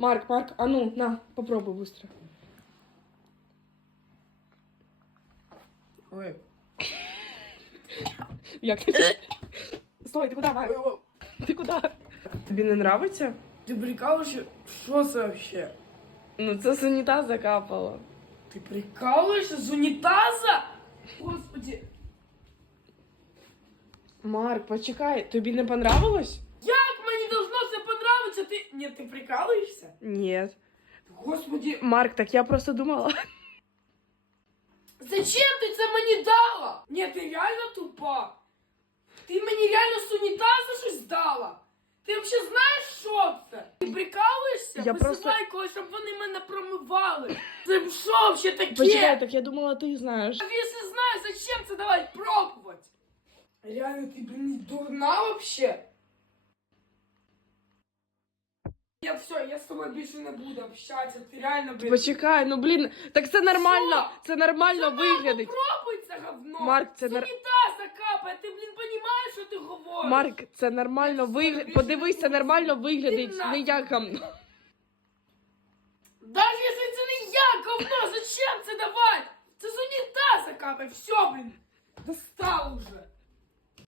Марк, Марк, а ну, на, попробуй быстро. Ой. Як ти? Стой, ти куди, Марк? Ти куди? Тобі не нравиться? Ти прикалуєшся? Що це вообще? Ну це з унітаза капало. Ти прикалуєшся з унітаза? Господи, Марк, почекай, тобі не понравилось? як мені должно це Ти. Ні, ти прикалуєшся? Ні. Господи, Марк, так я просто думала. зачем ти це мені дала? Ні, ти реально тупа. Ти мені реально з унітаза щось дала? Ти взагалі знаєш, що це? Ти прикалуєшся? Я Висилай просто- когось, щоб вони мене промивали. Це що взагалі таке? Почекай, так я думала, ти знаєш. А если знаю, зачем це давай пробовать? Реально, ты, блин, не дурна вообще? Я все, я з тобою більше не буду общатися. Ти реально, блин. Почекай, ну блін, так це нормально, це нормально виглядить. Попробуй це говно. Марк, це нар- унітаза капає, ти, блін, понімаєш, що ти говориш? Марк, це нормально виглядить. Подивись, це нормально виглядить, не як гамно. Даже якщо це не я, говно, зачем це давати? Це з унітаза капає, все, блін. Достал уже.